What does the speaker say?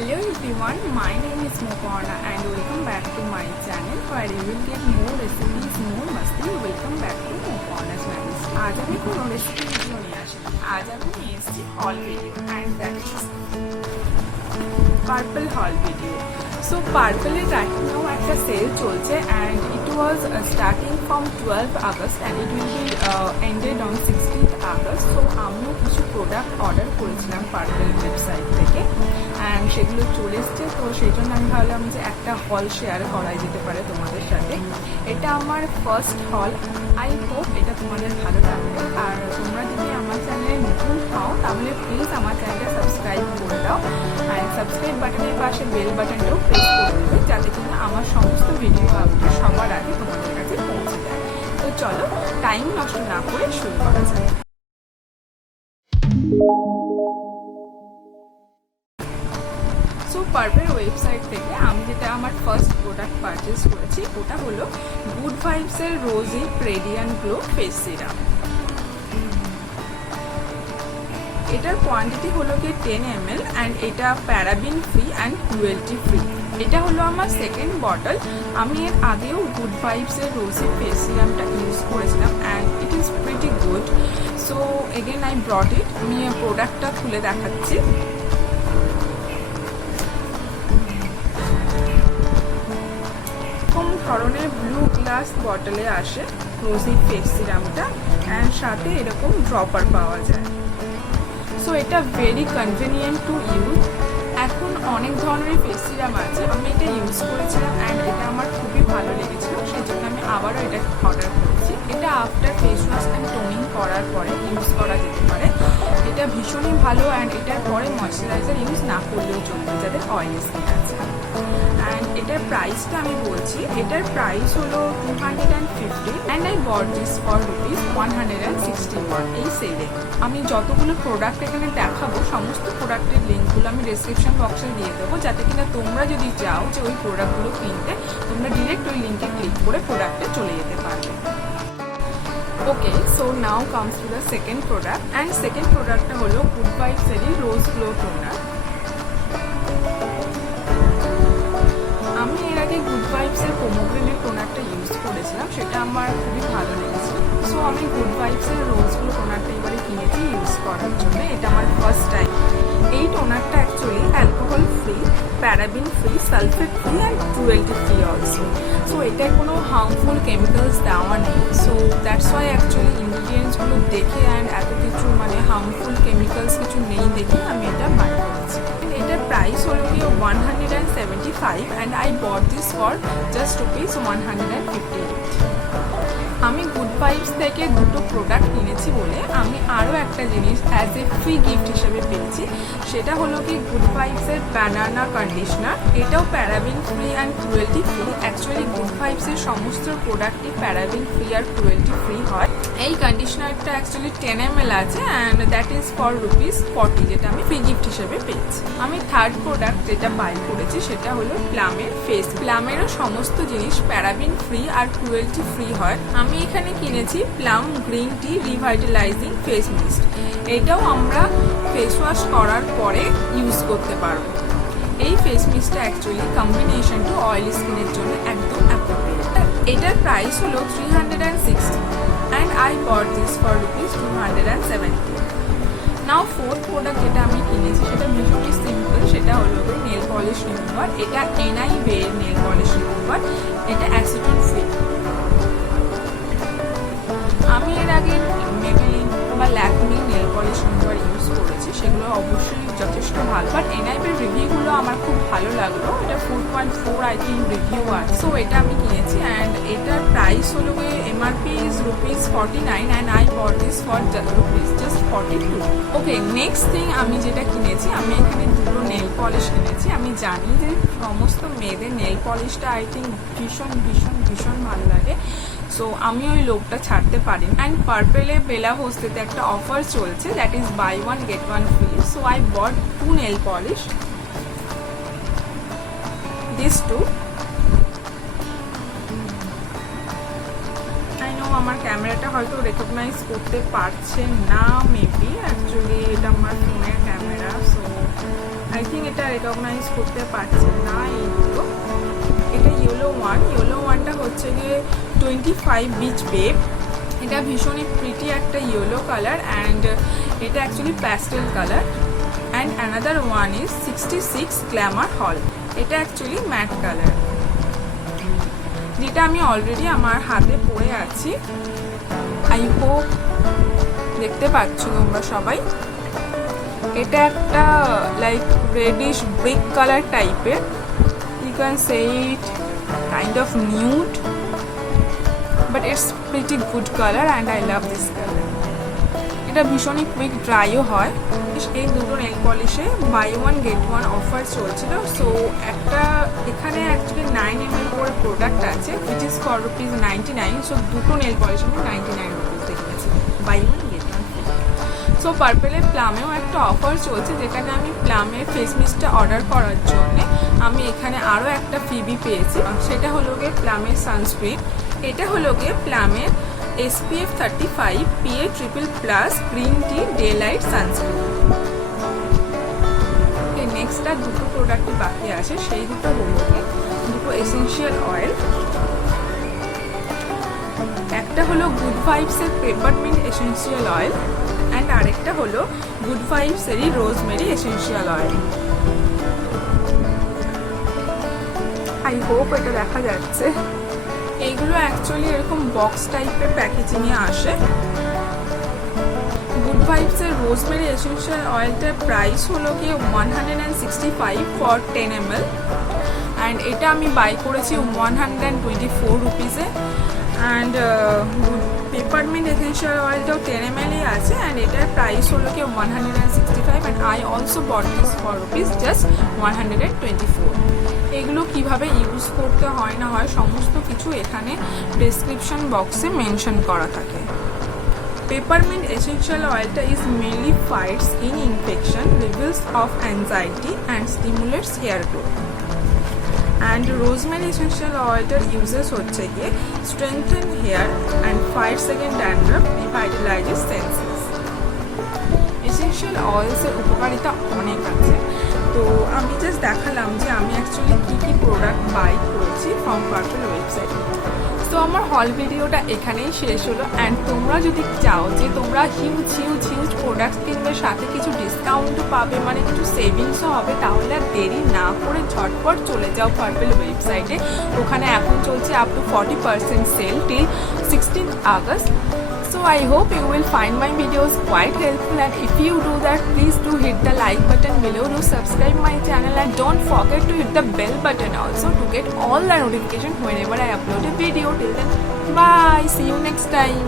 Hello everyone, my name is Moparna and welcome back to my channel where you will get more recipes, more masti. Welcome back to Moparna's Magic. आज আমি কোনো recipe video নিয়ে আসি। আজ আমি নিয়ে এসেছি haul video and that is Purplle haul video. So Purplle এর right now একটা sale চলছে and it was starting from 12th August and it will be ended on 16th August. So আমিও কিছু প্রোডাক্ট অর্ডার করেছিলাম Purplle website থেকে and সেগুলো চলে এসছে। তো সেই জন্য আমি ভাবলাম যে একটা হল শেয়ার করা যেতে পারে তোমাদের সাথে। এটা আমার ফার্স্ট হল, আই হোপ এটা তোমাদের ভালো লাগবে। আর তোমরা যদি আমার চ্যানেলে নতুন হও তাহলে প্লিজ আমার চ্যানেলটা সাবস্ক্রাইব করে দাও অ্যান্ড সাবস্ক্রাইব বাটনের পাশে বেল বাটনটাও প্রেস করে দেবে যাতে কিনা আমার সমস্ত ভিডিও আপডেট সবার আগে তোমাদের কাছে পৌঁছে যায়। তো চলো টাইম নষ্ট না করে শুরু করা যায়। সো Purplle ওয়েবসাইট থেকে আমি যেটা আমার ফার্স্ট প্রোডাক্ট পারচেস করেছি ওটা হলো গুড ভাইবসের rosy radiant glow face serum. এটার কোয়ান্টিটি হলো কি 10 ml অ্যান্ড এটা paraben free and cruelty free. এটা হলো আমার সেকেন্ড বটল। আমি এর আগেও গুড ভাইবসের রোজি ফেস সিরামটা ইউজ করেছিলাম and it is pretty good. So again I brought it. আমি প্রোডাক্টটা খুলে দেখাচ্ছি। ধরনের ব্লু গ্লাস বটলে আসে রোজি ফেস সিরামটা অ্যান্ড সাথে এরকম ড্রপার পাওয়া যায়। সো এটা ভেরি কনভিনিয়েন্ট টু ইউজ। এখন অনেক ধরনের ফেস সিরাম আছে, আমি এটা ইউজ করেছিলাম অ্যান্ড এটা আমার খুবই ভালো লেগেছিল, সেই জন্য আমি আবারও এটা অর্ডার করেছি। এটা after face wash and toning করার পরে ইউজ করা যেতে পারে। এটা ভীষণই ভালো অ্যান্ড এটার পরে ময়শ্চারাইজার ইউজ না করলেও চলবে যাদের অয়েলি স্কিন আছে। অ্যান্ড এটার প্রাইসটা আমি বলছি, এটার প্রাইস হলো 250 and I bought this for ₹161 এই সেলে। আমি যতগুলো প্রোডাক্ট এখানে দেখাবো সমস্ত প্রোডাক্টের লিঙ্কগুলো আমি ডেসক্রিপশন বক্সে দিয়ে দেবো যাতে কিনা তোমরা যদি চাও যে ওই প্রোডাক্টগুলো কিনতে তোমরা ডিরেক্ট ওই লিঙ্কে ক্লিক করে প্রোডাক্টে চলে যেতে পারবে। Okay, so now comes to the second product and সেকেন্ড প্রোডাক্টটা হলো গুড ভাইবসেরই রোজ গ্লো টোনার। আমি এর আগে গুড ভাইবসের পোমোগ্রেনেট টোনারটা ইউজ করেছিলাম, সেটা আমার খুবই ভালো লেগেছিল। সো আমি গুড ভাইবসের রোজ গ্লো টোনারটা এবারে কিনেছি ইউজ করার জন্য। এটা আমার ফার্স্ট টাইম। এই টোনারটা actually alcohol free, paraben free, sulphate free and cruelty free also. So এটায় কোনো হার্মফুল কেমিক্যালস দেওয়া নেই। সো দ্যাটস ওয়াই অ্যাকচুয়ালি ইনগ্রিডিয়েন্টসগুলো দেখে অ্যান্ড এত কিছু হার্মফুল কেমিক্যালস কিছু নেই দেখে আমি এটা বাই করেছি। এটার প্রাইস হলো কি 175 and I bought this for just ₹158। আমি গুড ভাইবস থেকে দুটো প্রোডাক্ট কিনেছি বলে আমি আরও একটা জিনিস অ্যাজ এ ফ্রি গিফট হিসেবে পেয়েছি। সেটা হলো কি গুড ভাইবসের ব্যানানা কন্ডিশনার। এটাও paraben free and cruelty free. Actually good ভাইবসের সমস্ত প্রোডাক্টই প্যারাবিন ফ্রি আর ক্রুয়েলটি ফ্রি হয়। এই কন্ডিশনারটা অ্যাকচুয়ালি 10 ml আছে অ্যান্ড দ্যাট ইজ ফর ₹40, যেটা আমি ফ্রি গিফট হিসেবে পেয়েছি। আমি থার্ড প্রোডাক্ট যেটা বাই করেছি সেটা হলো প্লামের ফেস। প্লামেরও সমস্ত জিনিস প্যারাবিন ফ্রি আর ক্রুয়েলটি ফ্রি হয়। আমি এখানে কিনেছি Plum green tea revitalising face mist. এটাও আমরা ফেস ওয়াশ করার পরে ইউজ করতে পারবো। এই ফেস মিস্টটা অ্যাকচুয়ালি কম্বিনেশন টু অয়েলি স্কিনের জন্য একদম অ্যাপ্রোপ্রিয়েট। এটার প্রাইস হলো 360 and I bought this for ₹270। Now fourth product যেটা আমি কিনেছি সেটা ভীষণই সিম্পল। সেটা হলো নেল পলিশ রিমুভার। এটা NI বে নেল পলিশ রিমুভার। এটা অ্যাসিটন ফ্রি। আমি এর আগে মেবেলিন বা Lakme nail polish remover use করেছি, সেগুলো অবশ্যই যথেষ্ট ভালো, বাট NIবের রিভিউগুলো আমার খুব ভালো লাগলো। এটা 4.4 আই থিঙ্ক রিভিউ আছে। সো এটা আমি কিনেছি অ্যান্ড এটার প্রাইস হলো MRP is ₹49 and I bought this for just ₹42। Okay, next thing আমি যেটা কিনেছি, আমি এখানে দুটো নেল পলিশ কিনেছি। আমি জানি যে সমস্ত মেয়েদের নেল পলিশটা আই থিঙ্ক ভীষণ ভীষণ ভীষণ ভালো লাগে। সো আমি ওই লোকটা ছাড়তে পারি অ্যান্ড Purplle বেলা হোস্টেতে একটা অফার চলছে, that is buy one get one free. So I bought 2 nail polish, this 2। I know আমার ক্যামেরাটা হয়তো রেকগনাইজ করতে পারছে না মেবি, অ্যাকচুয়ালি এটা আমার ফোনের ক্যামেরা। সো আই থিঙ্ক এটা রেকগনাইজ করতে পারছেন না এইগুলো। এটা ইয়েলো ওয়ানটা হচ্ছে গিয়ে 25 বিচ বেব। এটা ভীষণই প্রিটি একটা ইয়েলো কালার অ্যান্ড এটা actually pastel colour. And another one is 66 Glamour হল। এটা অ্যাকচুয়ালি ম্যাট কালার, যেটা আমি অলরেডি আমার হাতে পরে আছি। আই হোপ দেখতে পাচ্ছ তোমরা সবাই। এটা একটা লাইক রেডিশ ব্রিক কালার টাইপের, you can say it kind of nude, but it's pretty good colour and I love this colour. এটা ভীষণই কুইক ড্রাইও হয়। এই দুটো নেল পলিশে buy one get one offer চলছিল। সো একটা এখানে অ্যাকচুয়ালি 9 ml করে প্রোডাক্ট আছে, উইচ ইজ ফর ₹99। সো দুটো নেল পলিশ আমি 99 রুপিস দেখেছি, buy one get one. So পার্পেলের প্লামেও একটা অফার চলছে, যেখানে আমি প্লামের ফেস মিস্টটা অর্ডার করার জন্যে আমি এখানে আরও একটা ফিবি পেয়েছি। সেটা হলো গিয়ে প্লামের সানস্ক্রিন। এটা হলো গিয়ে প্লামের SPF 35 PA++ green tea day light sunscreen. Next আর দুটো প্রোডাক্টই বাকি আছে, সেই দুটো হলো দুটো এসেন্সিয়াল অয়েল। একটা হলো গুড ভাইবসের পেপারমিন্ট এসেন্সিয়াল অয়েল অ্যান্ড আরেকটা হলো গুড ভাইবসেরই rosemary essential oil. I hope এটা দেখা যাচ্ছে। এইগুলো অ্যাকচুয়ালি এরকম বক্স টাইপের প্যাকেজিংয়ে আসে। গুড ভাইবসের রোজমেরি এসেন্সিয়াল অয়েলটার প্রাইস হলো গিয়ে 165 ফর 10 ml অ্যান্ড এটা আমি বাই করেছি 124 রুপিসে। অ্যান্ড পেপারমিন্ট এসেন্সিয়াল অয়েলটাও 10 ml আছে অ্যান্ড এটার প্রাইস হলো গিয়ে 165 and I also bot this for rupees just 124। এগুলো কিভাবে ইউজ করতে হয় না হয় সমস্ত কিছু এখানে ডেসক্রিপশন বক্সে মেনশন করা থাকে। Peppermint essential oil is mainly fights skin infection, relieves of anxiety and stimulates hair growth. And rosemary essential oil uses হচ্ছে গিয়ে strengthen hair and fights against dandruff, revitalizes senses. Essential oils এর উপকারিতা অনেক আছে। তো আমি জাস্ট দেখালাম যে আমি অ্যাকচুয়ালি কী কী প্রোডাক্ট বাই করেছি ফ্রম পার্পল ওয়েবসাইট। তো আমার হল ভিডিওটা এখানেই শেষ হলো অ্যান্ড তোমরা যদি চাও যে তোমরা হিউজ প্রোডাক্ট কিনবে, সাথে কিছু ডিসকাউন্টও পাবে, মানে কিছু সেভিংসও হবে, তাহলে আর দেরি না করে ঝটপট চলে যাও পার্পল ওয়েবসাইটে। ওখানে এখন চলছে up to 40% sale till 16th August. So I hope you will find my videos quite helpful, and if you do that, please do hit the like button below, do subscribe my channel and don't forget to hit the bell button also to get all the notification whenever I upload a video. Till then, bye, see you next time.